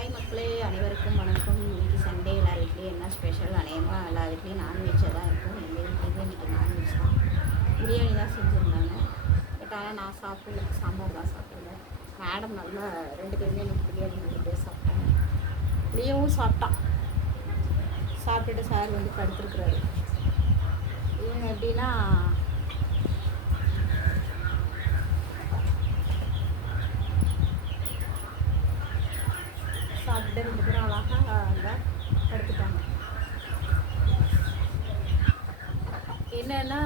Hi மக்களே, அனைவருக்கும் வணக்கம். இன்றைக்கி சண்டே, எல்லார் வீட்லேயும் என்ன ஸ்பெஷல்? அநேகமாக எல்லா வீட்லேயும் நான்வெஜ்ஜாக தான் இருக்கும். எங்கள் வீட்லேயுமே இன்றைக்கி நான்வெஜ் தான். பிரியாணி தான் செஞ்சுருந்தாங்க. பட் ஆனால் நான் சாப்பிட்ல, சாம்பார் தான் சாப்பிடுவேன். மேடம் நல்லா 2 பேருமே இன்றைக்கி பிரியாணி 2 பேர் சாப்பிட்டாங்க. லியோவும் சாப்பிட்டான். சாப்பிட்டுட்டு சார் வந்து படுத்துருக்குறாரு. இவங்க எப்படின்னா சாப்பிட்டு 2 பேரும் அழகாக இருந்தால் படுத்துட்டாங்க. என்னன்னா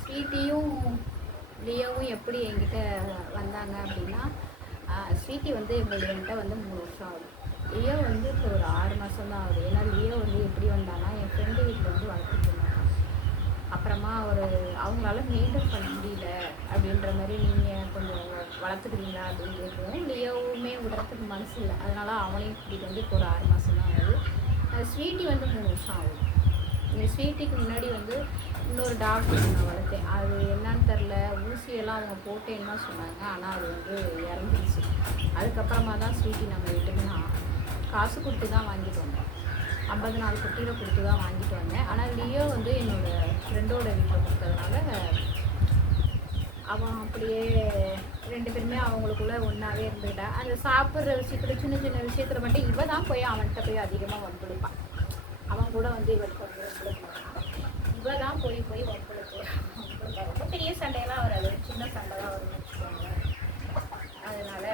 ஸ்வீட்டியும் லியோவும் எப்படி என்கிட்ட வந்தாங்க அப்படின்னா, ஸ்வீட்டி வந்து என்கிட்ட வந்து 3 வருஷம் ஆகுது. லியோ வந்து இப்போ ஒரு 6 மாதம் தான் ஆகுது. ஏன்னா லியோ வந்து எப்படி வந்தானா, என் ஃப்ரெண்டு வீட்டில் வந்து வளர்த்துட்டு இருந்தாங்க. அப்புறமா அவங்களால மெயின்டைன் பண்ண முடியல அப்படின்ற மாதிரி, நீங்கள் கொஞ்சம் வளர்த்துக்கிறீங்களா அப்படின்னு கேட்குவோம். லியோவுமே விடுறதுக்கு மனசு இல்லை. அதனால் அவனையும் கூட்டிகிட்டு வந்து இப்போ ஒரு 6 மாதம் தான் ஆகுது. ஸ்வீட்டி வந்து 3 வருஷம் ஆகுது. இந்த ஸ்வீட்டிக்கு முன்னாடி வந்து இன்னொரு டாக் நான் வளர்த்தேன். அது என்னன்னு தெரில, ஊசியெல்லாம் அவங்க போட்டேன்னு தான் சொன்னாங்க. ஆனால் அது வந்து இறந்துருச்சு. அதுக்கப்புறமா தான் ஸ்வீட்டி நம்ம வீட்டுக்கு காசு கொடுத்து தான் வாங்கிட்டு வந்தேன். 54 குட்டியில் கொடுத்து தான் வாங்கிட்டு வந்தேன். ஆனால் லியோ வந்து என்னோடய ஃப்ரெண்டோட வீட்டில் கொடுத்ததுனால அவன் அப்படியே 2 பேருமே அவங்களுக்குள்ளே ஒன்றாவே இருந்துக்கிட்டா. அந்த சாப்பிட்ற விஷயத்தில் சின்ன சின்ன விஷயத்தில் மட்டும் இவ தான் போய் அவன்கிட்ட போய் அதிகமாக வம்பிழுப்பான். அவன் கூட வந்து இவருக்கு வந்து வம்பிழுப்பான். இவ தான் போய் வம்பிழுப்பு. ரொம்ப பெரிய சண்டையெல்லாம் வராது, சின்ன சண்டை தான் வரும்னு வச்சுக்கோங்க. அதனால்